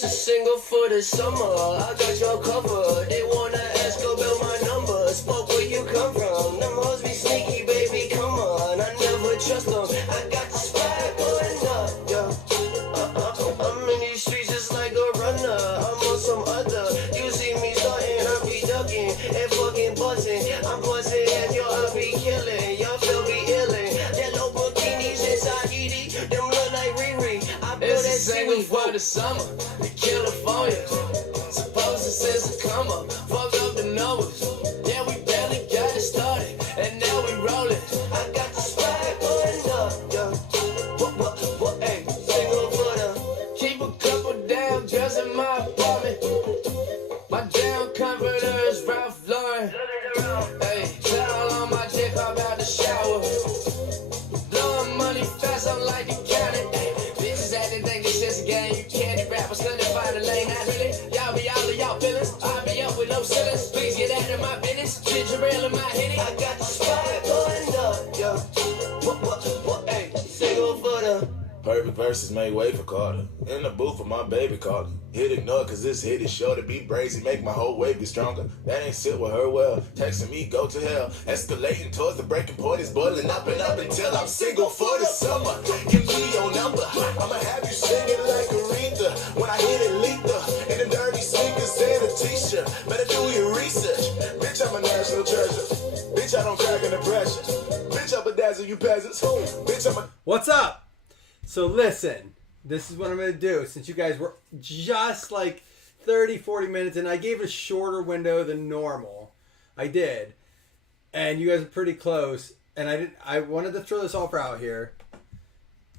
just a single for the summer. I got your cover. They wanna ask about my number. Spoke where you come from. Them hoes be sneaky, baby. Come on. I never trust them. I got the swag going up, yeah. I'm in these streets just like a runner. I'm on some other. You see me starting, I be ducking and fucking buzzing. I'm buzzing and yo, I be killing. Y'all feel be illin'. Yellow bikinis inside Edie. Them look like Riri. I built that single for the summer. In California. Supposed to send some come up. Fuck up the numbers. Yeah, we barely got it started. And now we rollin'. I got the swag going up, yeah. What, hey, single for the. Keep a couple damn just in my apartment. My down converter is Ralph Lauren. Hey, towel on my dick, I'm about to shower. Blowing money fast, I'm like a cannon. Hey, bitches acting think it's just a game. You candy rappers couldn't find a lane. Not really. Y'all be all of y'all feelings. I be up with low ceilings. Please get out of my business. Ginger ale in my hitty. I got the spot going up, yo. What, hey, single for the. Perfect verses made way for Carter. In the booth with my baby calling. Hit ignore cause this hit is sure to be brazy. Make my whole wave be stronger. That ain't sit with her well. Texting me go to hell. Escalating towards the breaking point is boiling up and up until I'm single for the summer. Give me your number. I'ma have you singing like Aretha. When I hit it lethal. In them dirty sneakers and a t-shirt. Better do your research. Bitch, I'm a national treasure. Bitch, I don't crack under pressure. Bitch, I'm a dazzle you peasants. Bitch, I'm a... What's up? So listen, this is what I'm going to do. Since you guys were just like 30, 40 minutes, and I gave a shorter window than normal. I did. And you guys are pretty close. And I wanted to throw this offer out here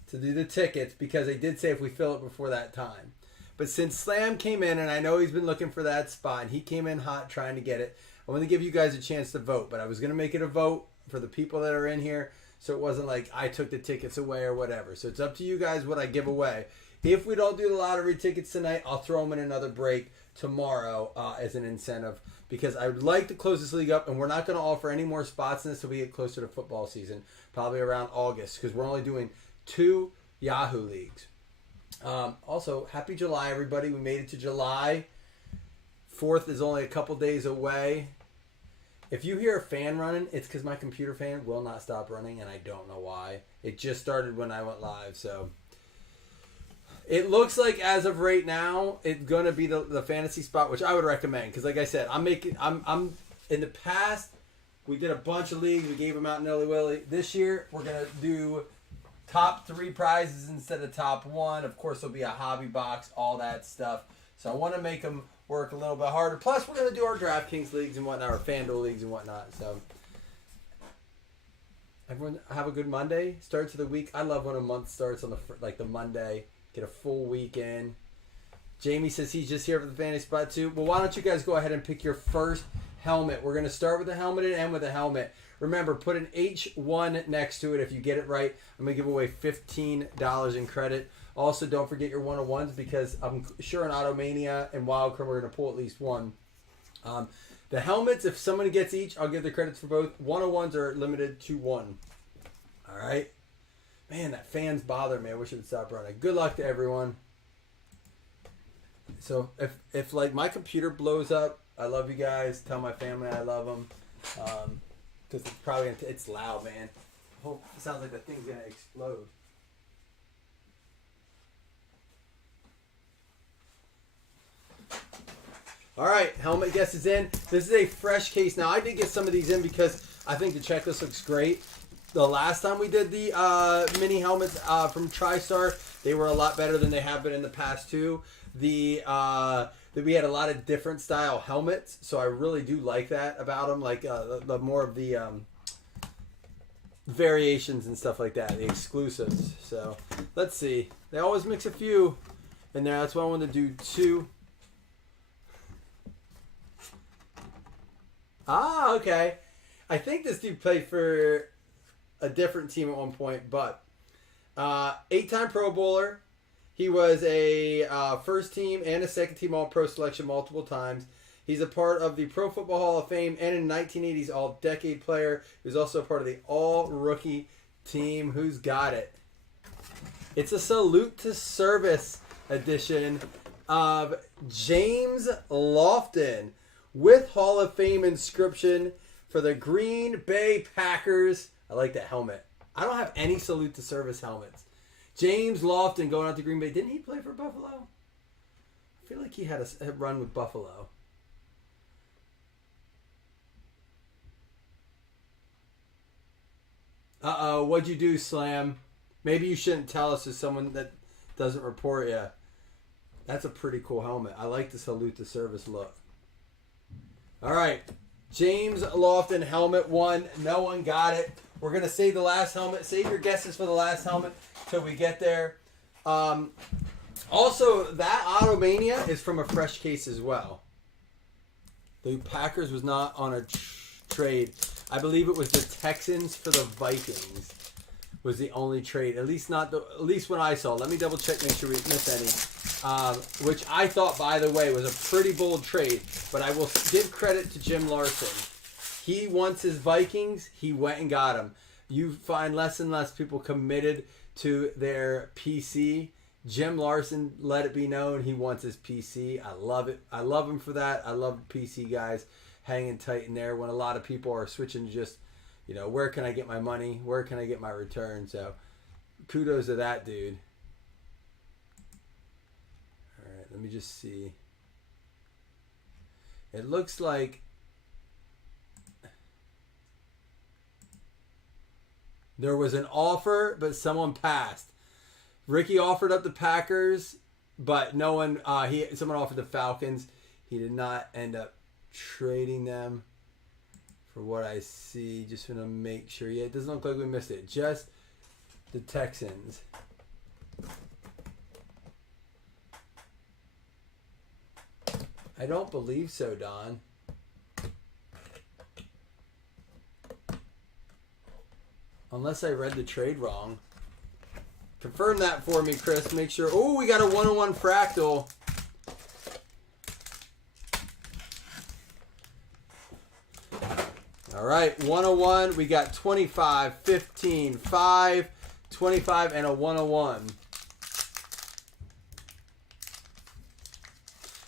to do the tickets because I did say if we fill it before that time. But since Slam came in, and I know he's been looking for that spot, and he came in hot trying to get it, I want to give you guys a chance to vote. But I was going to make it a vote for the people that are in here. So it wasn't like I took the tickets away or whatever. So it's up to you guys what I give away. If we don't do the lottery tickets tonight, I'll throw them in another break tomorrow as an incentive. Because I would like to close this league up. And we're not going to offer any more spots in this until we get closer to football season. Probably around August. Because we're only doing 2 Yahoo leagues. Also, happy July, everybody. We made it to July. 4th is only a couple days away. If you hear a fan running, it's because my computer fan will not stop running, and I don't know why. It just started when I went live, so it looks like as of right now, it's going to be the fantasy spot, which I would recommend. Because, like I said, I'm in the past. We did a bunch of leagues. We gave them out nilly willy. This year, we're going to do top 3 prizes instead of top 1. Of course, there'll be a hobby box, all that stuff. So I want to make them work a little bit harder. Plus, we're going to do our DraftKings leagues and whatnot, our FanDuel leagues and whatnot. So, everyone have a good Monday. Start to the week. I love when a month starts on the Monday. Get a full weekend. Jamie says he's just here for the fantasy spot too. Well, why don't you guys go ahead and pick your first helmet? We're going to start with a helmet and end with a helmet. Remember, put an H1 next to it. If you get it right, I'm going to give away $15 in credit. Also, don't forget your 101s because I'm sure in Automania and Wildcard we're going to pull at least one. The helmets, if somebody gets each, I'll give the credits for both. 101s are limited to 1. All right? Man, that fan's bothering me. I wish it would stop running. Good luck to everyone. So, if like my computer blows up, I love you guys. Tell my family I love them. Because it's loud, man. It sounds like the thing's going to explode. All right, helmet guess is in. This is a fresh case. Now, I did get some of these in because I think the checklist looks great. The last time we did the mini helmets from TriStar, they were a lot better than they have been in the past too. We had a lot of different style helmets, so I really do like that about them. Like the more of the variations and stuff like that, the exclusives. So let's see. They always mix a few in there. That's why I wanted to do 2. Ah, okay. I think this dude played for a different team at one point, but 8-time Pro Bowler. He was a first team and a second team All-Pro selection multiple times. He's a part of the Pro Football Hall of Fame and a 1980s All-Decade player. He was also a part of the All-Rookie team. Who's got it? It's a Salute to Service edition. of James Lofton with Hall of Fame inscription for the Green Bay Packers. I like that helmet. I don't have any salute to service helmets. James Lofton going out to Green Bay. Didn't he play for Buffalo? I feel like he had a run with Buffalo. Uh-oh, what'd you do, Slam? Maybe you shouldn't tell us as someone that doesn't report you. That's a pretty cool helmet. I like the salute to service look. All right. James Lofton, helmet 1. No one got it. We're going to save the last helmet. Save your guesses for the last helmet till we get there. Also, that Automania is from a fresh case as well. The Packers was not on a trade. I believe it was the Texans for the Vikings was the only trade. At least when I saw. Let me double check, make sure we didn't miss any. Which I thought, by the way, was a pretty bold trade. But I will give credit to Jim Larson. He wants his Vikings. He went and got them. You find less and less people committed to their PC. Jim Larson let it be known he wants his PC. I love it. I love him for that. I love PC guys hanging tight in there when a lot of people are switching to just, where can I get my money? Where can I get my return? So kudos to that dude. All right, let me just see. It looks like there was an offer, but someone passed. Ricky offered up the Packers, but no one. Someone offered the Falcons. He did not end up trading them. For what I see, just want to make sure. Yeah, it doesn't look like we missed it. Just the Texans. I don't believe so, Don. Unless I read the trade wrong. Confirm that for me, Chris. Make sure. Oh, we got a 101 fractal. All right, 101. We got 25, 15, 5, 25, and a 101.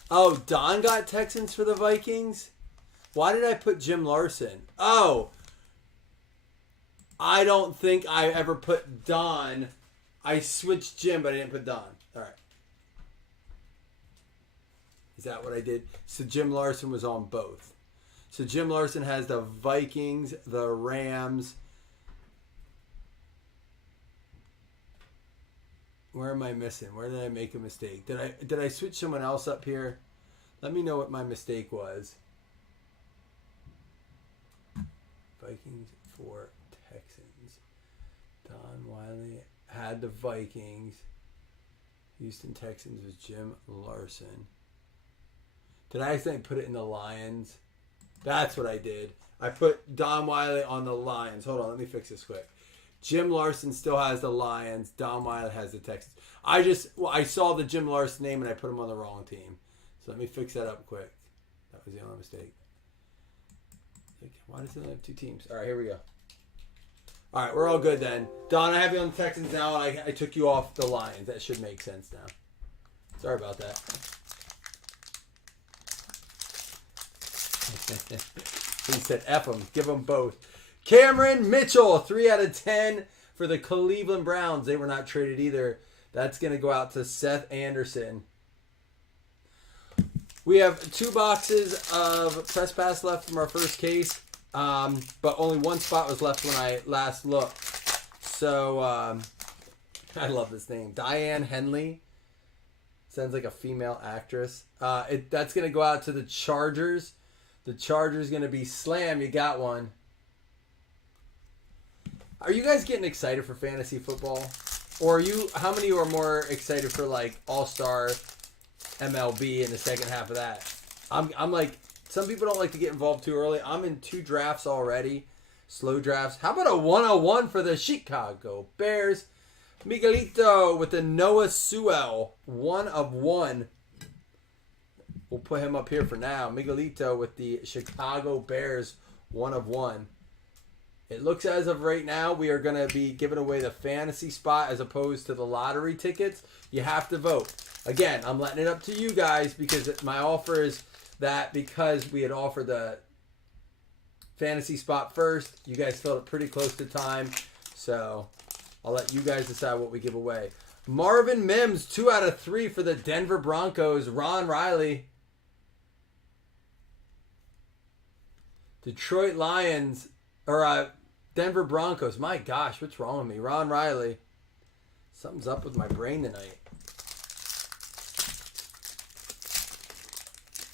Oh, Don got Texans for the Vikings? Why did I put Jim Larson? Oh, I don't think I ever put Don. I switched Jim, but I didn't put Don. All right. Is that what I did? So Jim Larson was on both. So Jim Larson has the Vikings, the Rams. Where am I missing? Where did I make a mistake? Did I switch someone else up here? Let me know what my mistake was. Vikings for Texans. Don Wiley had the Vikings. Houston Texans was Jim Larson. Did I accidentally put it in the Lions? That's what I did. I put Don Wiley on the Lions. Hold on, let me fix this quick. Jim Larson still has the Lions. Don Wiley has the Texans. I saw the Jim Larson name and I put him on the wrong team. So let me fix that up quick. That was the only mistake. Why does it only have 2 teams? All right, here we go. All right, we're all good then. Don, I have you on the Texans now. I took you off the Lions. That should make sense now. Sorry about that. He said F them. Give them both. Cameron Mitchell, 3 out of 10 for the Cleveland Browns. They were not traded either. That's going to go out to Seth Anderson. We have 2 boxes of press pass left from our first case. But only 1 spot was left when I last looked. So, I love this name. Diane Henley. Sounds like a female actress. That's going to go out to the Chargers. The Chargers going to be Slam. You got one. Are you guys getting excited for fantasy football? Or how many are more excited for like All-Star MLB in the second half of that? I'm like, some people don't like to get involved too early. I'm in 2 drafts already. Slow drafts. How about a 101 for the Chicago Bears? Miguelito with the Noah Sewell. 1 of 1. We'll put him up here for now. Miguelito with the Chicago Bears. 1 of 1. It looks as of right now we are going to be giving away the fantasy spot as opposed to the lottery tickets. You have to vote. Again, I'm letting it up to you guys because my offer is that because we had offered the fantasy spot first, you guys filled it pretty close to time. So I'll let you guys decide what we give away. Marvin Mims, 2 out of 3 for the Denver Broncos. Ron Riley. Detroit Lions, or Denver Broncos. My gosh, what's wrong with me? Ron Riley. Something's up with my brain tonight.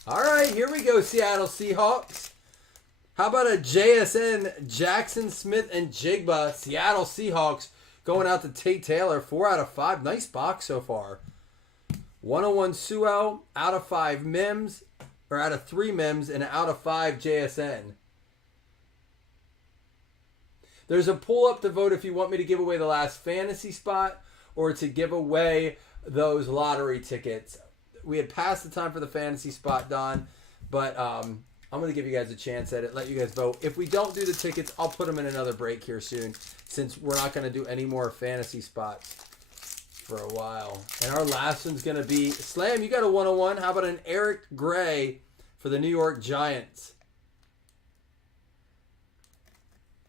All right, here we go, Seattle Seahawks. How about a JSN, Jackson Smith and Jigba, Seattle Seahawks, going out to Tate Taylor, 4 out of 5. Nice box so far. 101 Sewell, out of 5 Mims, or out of 3 Mims, and out of 5 JSN. There's a poll up to vote if you want me to give away the last fantasy spot or to give away those lottery tickets. We had passed the time for the fantasy spot, Don, but I'm going to give you guys a chance at it, let you guys vote. If we don't do the tickets, I'll put them in another break here soon since we're not going to do any more fantasy spots for a while. And our last one's going to be, Slam, you got a 101. How about an Eric Gray for the New York Giants?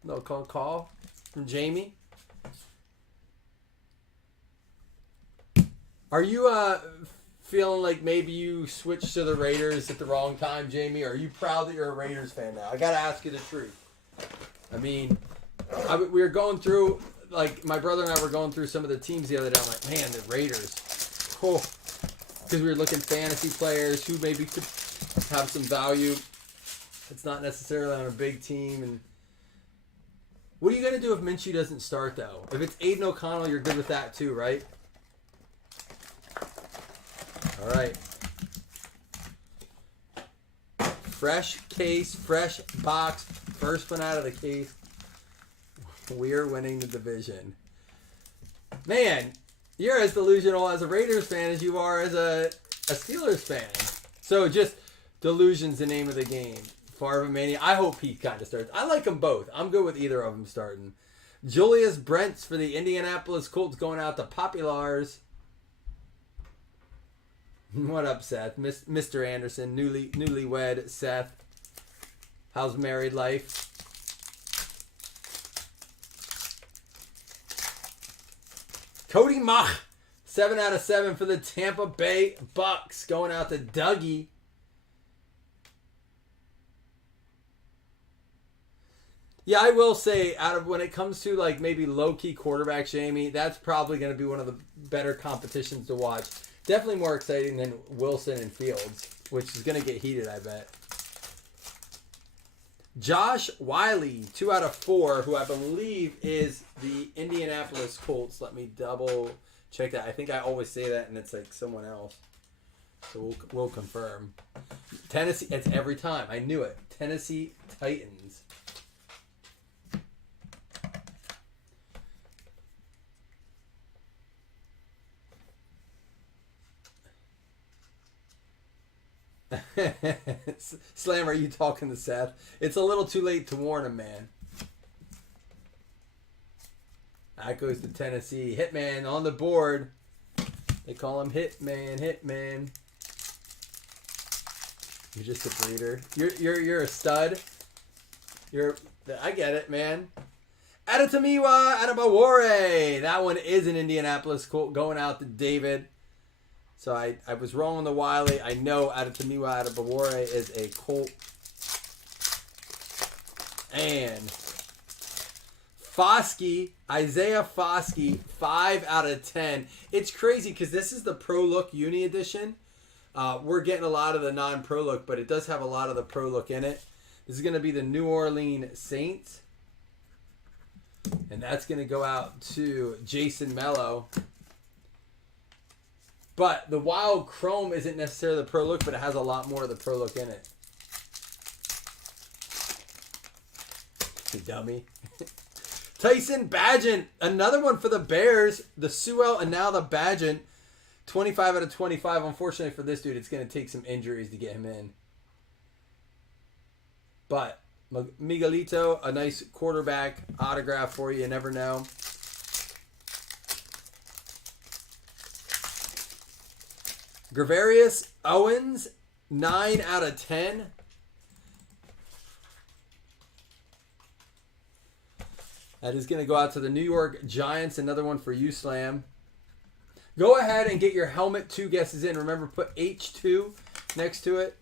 No call from Jamie. Are you feeling like maybe you switched to the Raiders at the wrong time, Jamie? Or are you proud that you're a Raiders fan now? I got to ask you the truth. I mean, we were going through, like, my brother and I were going through some of the teams the other day. I'm like, man, the Raiders. Oh, because we were looking fantasy players who maybe could have some value. It's not necessarily on a big team. And what are you going to do if Minshew doesn't start, though? If it's Aiden O'Connell, you're good with that too, right? All right. Fresh case, fresh box. First one out of the case. We're winning the division. Man, you're as delusional as a Raiders fan as you are as a Steelers fan. So just delusion's the name of the game. Favre Mania. I hope he kind of starts. I like them both. I'm good with either of them starting. Julius Brents for the Indianapolis Colts going out to Populars. What up, Seth? Mr. Anderson, newlywed Seth. How's married life? Cody Mach, 7 out of 7 for the Tampa Bay Bucks, going out to Dougie. Yeah, I will say, out of when it comes to like maybe low-key quarterbacks, Jamie, that's probably going to be one of the better competitions to watch. Definitely more exciting than Wilson and Fields, which is going to get heated, I bet. Josh Wiley, 2 out of 4, who I believe is the Indianapolis Colts. Let me double check that. I think I always say that, and it's like someone else. So we'll confirm. Tennessee, it's every time. I knew it. Tennessee Titans. Slam, are you talking to Seth? It's a little too late to warn him, man. That goes to Tennessee. Hitman on the board. They call him Hitman. You're just a breeder. You're a stud. I get it, man. Adetomiwa Adebawore. That one is an Indianapolis Colt going out to David. So I was wrong on the Wiley. I know Adetomiwa Adebawore is a Colt. And Foskey, Isaiah Foskey, 5 out of 10. It's crazy because this is the Pro Look Uni Edition. We're getting a lot of the non-Pro Look, but it does have a lot of the Pro Look in it. This is going to be the New Orleans Saints. And that's going to go out to Jason Mello. But the Wild Chrome isn't necessarily the Pro Look, but it has a lot more of the Pro Look in it. You dummy. Tyson Bagent, another one for the Bears. The Sewell and now the Bagent. 25 out of 25. Unfortunately for this dude, it's going to take some injuries to get him in. But Miguelito, a nice quarterback autograph for you. You never know. Gravarius Owens, 9 out of 10. That is going to go out to the New York Giants. Another one for you, Slam. Go ahead and get your helmet 2 guesses in. Remember, put H2 next to it.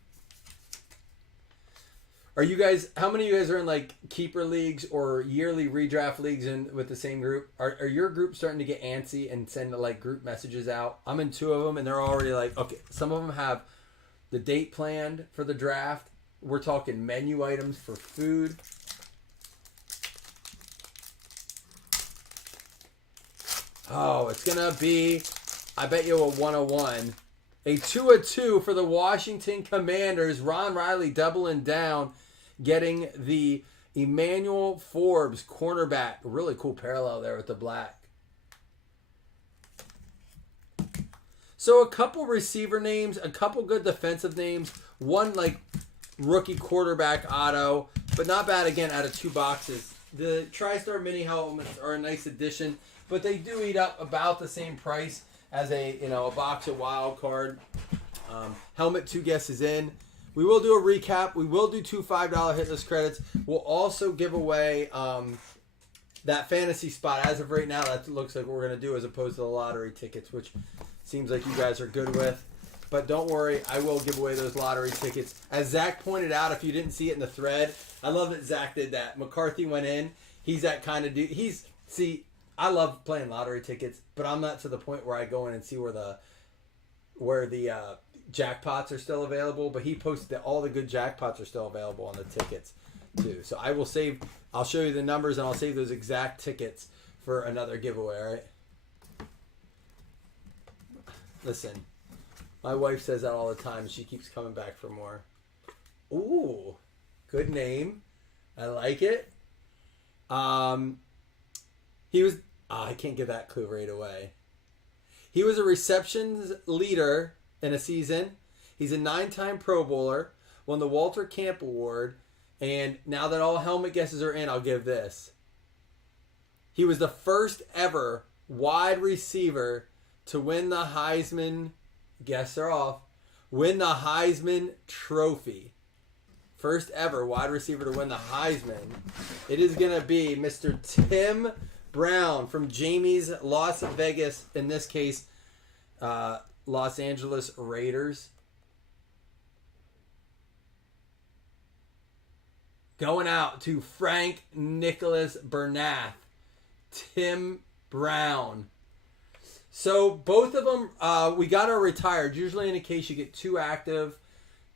Are you guys, how many of you guys are in like keeper leagues or yearly redraft leagues with the same group? Are your group starting to get antsy and send like group messages out? I'm in 2 of them and they're already like, okay, some of them have the date planned for the draft. We're talking menu items for food. Oh, it's going to be, I bet you, a 101. A 2-2 for the Washington Commanders. Ron Riley doubling down, getting the Emmanuel Forbes cornerback. Really cool parallel there with the black. So a couple receiver names, a couple good defensive names, one like rookie quarterback auto, but not bad again out of 2 boxes. The TriStar mini helmets are a nice addition, but they do eat up about the same price as a box of wild card. Helmet 2 guesses in. We will do a recap. We will do 2 $5 hitless credits. We'll also give away that fantasy spot. As of right now, that looks like what we're going to do as opposed to the lottery tickets, which seems like you guys are good with. But don't worry, I will give away those lottery tickets. As Zach pointed out, if you didn't see it in the thread, I love that Zach did that. McCarthy went in. He's that kind of dude. I love playing lottery tickets, but I'm not to the point where I go in and see where the jackpots are still available. But he posted that all the good jackpots are still available on the tickets too. So I'll show you the numbers and I'll save those exact tickets for another giveaway. All right. Listen, my wife says that all the time. She keeps coming back for more. Ooh, good name. I like it. He was. I can't give that clue right away. He was a receptions leader in a season. He's a 9-time Pro Bowler, won the Walter Camp Award, and now that all helmet guesses are in, I'll give this. He was the first ever wide receiver to win the Heisman, guests are off, win the Heisman Trophy. First ever wide receiver to win the Heisman. It is going to be Mr. Tim Brown from Jamie's Las Vegas, in this case, Los Angeles Raiders. Going out to Frank Nicholas Bernath. Tim Brown. So both of them, we got our retired. Usually in a case you get 2 active,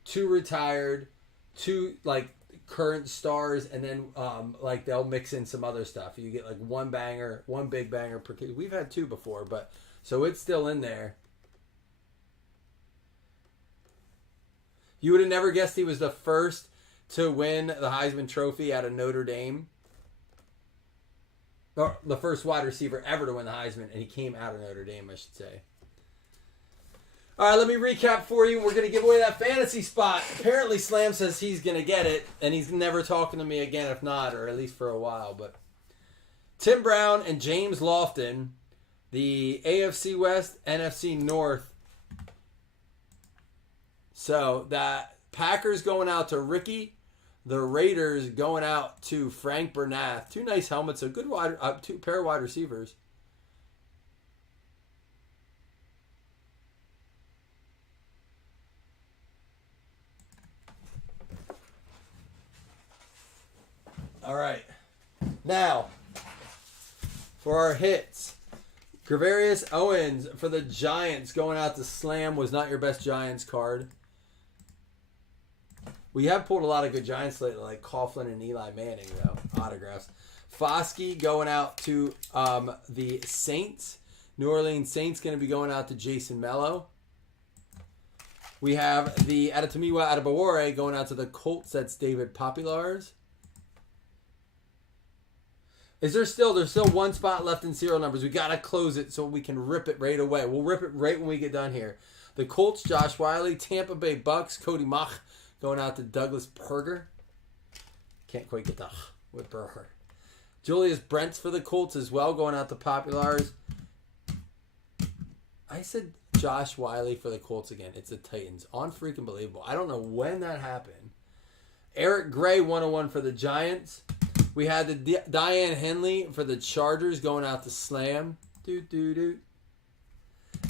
2 retired, 2 like current stars, and then like they'll mix in some other stuff. You get like 1 banger, 1 big banger per case. We've had 2 before, but so it's still in there. You would have never guessed he was the first to win the Heisman Trophy out of Notre Dame. Or the first wide receiver ever to win the Heisman, and he came out of Notre Dame, I should say. All right, let me recap for you. We're going to give away that fantasy spot. Apparently, Slam says he's going to get it, and he's never talking to me again if not, or at least for a while. But Tim Brown and James Lofton, the AFC West, NFC North. So that Packers going out to Ricky, the Raiders going out to Frank Bernath. 2 nice helmets, a good 2 pair of wide receivers. All right. Now, for our hits, Gravarius Owens for the Giants going out to Slam was not your best Giants card. We have pulled a lot of good Giants lately, like Coughlin and Eli Manning, though, autographs. Foskey going out to the Saints. New Orleans Saints going to be going out to Jason Mello. We have the Adetomiwa Adebawore going out to the Colts. That's David Populars. There's still 1 spot left in serial numbers. We got to close it so we can rip it right away. We'll rip it right when we get done here. The Colts, Josh Wiley. Tampa Bay Bucks, Cody Mach going out to Douglas Perger. Can't quite get the with Burger. Julius Brents for the Colts as well, going out to Populars. I said Josh Wiley for the Colts again. It's the Titans. Unfreaking believable. I don't know when that happened. Eric Gray, 101 for the Giants. We had the Diane Henley for the Chargers going out to Slam.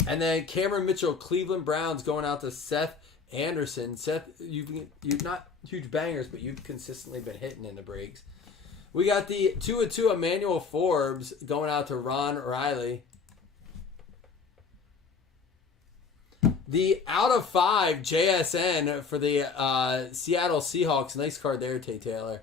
And then Cameron Mitchell, Cleveland Browns going out to Seth Anderson. Seth, you've not huge bangers, but you've consistently been hitting in the breaks. We got the 2-2 Emmanuel Forbes going out to Ron Riley. The out of 5 JSN for the Seattle Seahawks. Nice card there, Tay Taylor.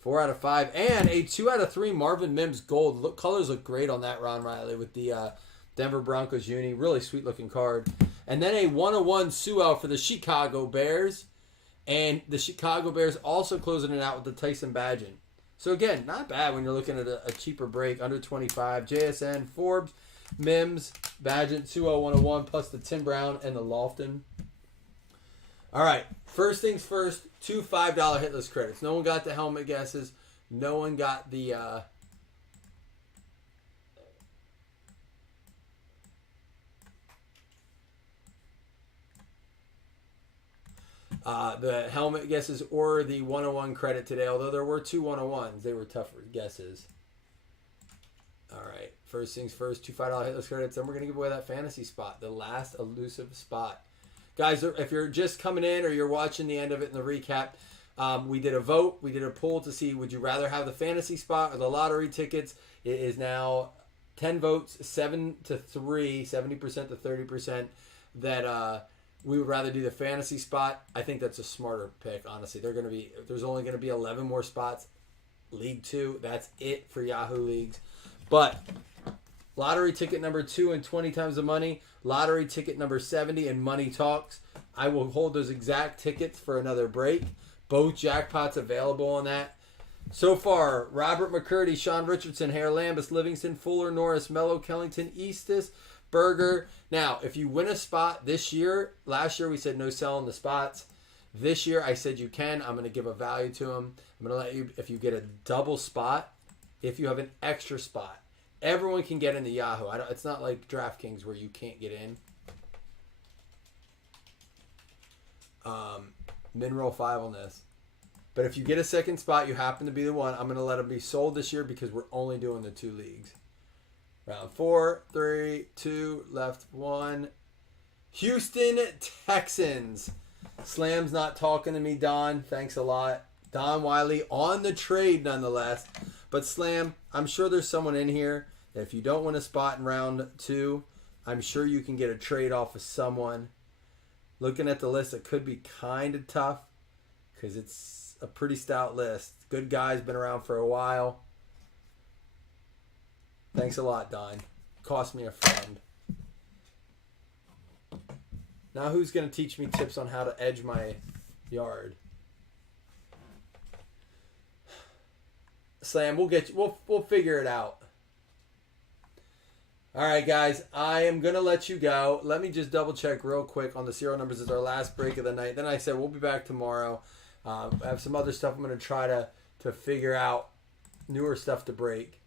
4 out of 5. And a 2 out of 3 Marvin Mims gold. Colors look great on that Ron Riley with the Denver Broncos uni. Really sweet looking card. And then a 101 Sewell for the Chicago Bears. And the Chicago Bears also closing it out with the Tyson Bagent. So again, not bad when you're looking at a cheaper break. Under 25. JSN, Forbes, Mims, Bagent, Sewell 101, plus the Tim Brown and the Lofton. All right. First things first, 2 $5 hitless credits. No one got the helmet guesses. No one got the... the helmet guesses or the 101 credit today, although there were 2 101s. They were tougher guesses. All right. First things first, 2 $5 hitless credits. Then we're going to give away that fantasy spot, the last elusive spot. Guys, if you're just coming in or you're watching the end of it in the recap, we did a vote. We did a poll to see would you rather have the fantasy spot or the lottery tickets. It is now 10 votes, 7-3, 70% to 30% that we would rather do the fantasy spot. I think that's a smarter pick, honestly. There's only going to be 11 more spots. League 2, that's it for Yahoo Leagues. But lottery ticket number 2 and 20 times the money. Lottery ticket number 70 and Money Talks. I will hold those exact tickets for another break. Both jackpots available on that. So far, Robert McCurdy, Sean Richardson, Hare Lambus, Livingston, Fuller, Norris, Mello, Kellington, Eastis, Berger. Now, if you win a spot this year, last year we said no selling the spots. This year I said you can. I'm going to give a value to them. I'm going to let you, if you get a double spot, if you have an extra spot, everyone can get into Yahoo. It's not like DraftKings where you can't get in. Min roll 5 on this. But if you get a second spot, you happen to be the one, I'm going to let them be sold this year because we're only doing the 2 leagues. Round 4, 3, 2, left 1. Houston Texans. Slam's not talking to me, Don. Thanks a lot. Don Wiley on the trade nonetheless. But Slam, I'm sure there's someone in here that if you don't win a spot in round 2, I'm sure you can get a trade off of someone. Looking at the list, it could be kind of tough because it's a pretty stout list. Good guys, been around for a while. Thanks a lot, Don. Cost me a friend. Now who's going to teach me tips on how to edge my yard? Slam, we'll figure it out. All right, guys, I am going to let you go. Let me just double check real quick on the serial numbers. It's our last break of the night. Then I said we'll be back tomorrow. I have some other stuff I'm going to try to figure out, newer stuff to break.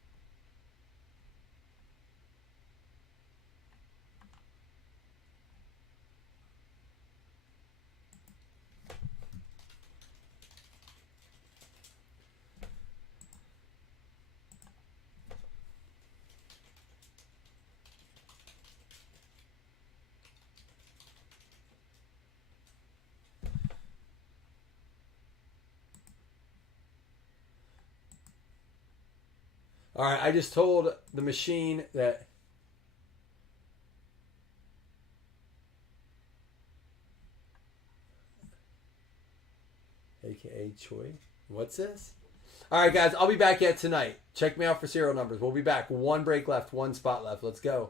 All right, I just told the machine that AKA Choi. What's this? All right, guys, I'll be back yet tonight. Check me out for serial numbers. We'll be back. 1 break left, 1 spot left. Let's go.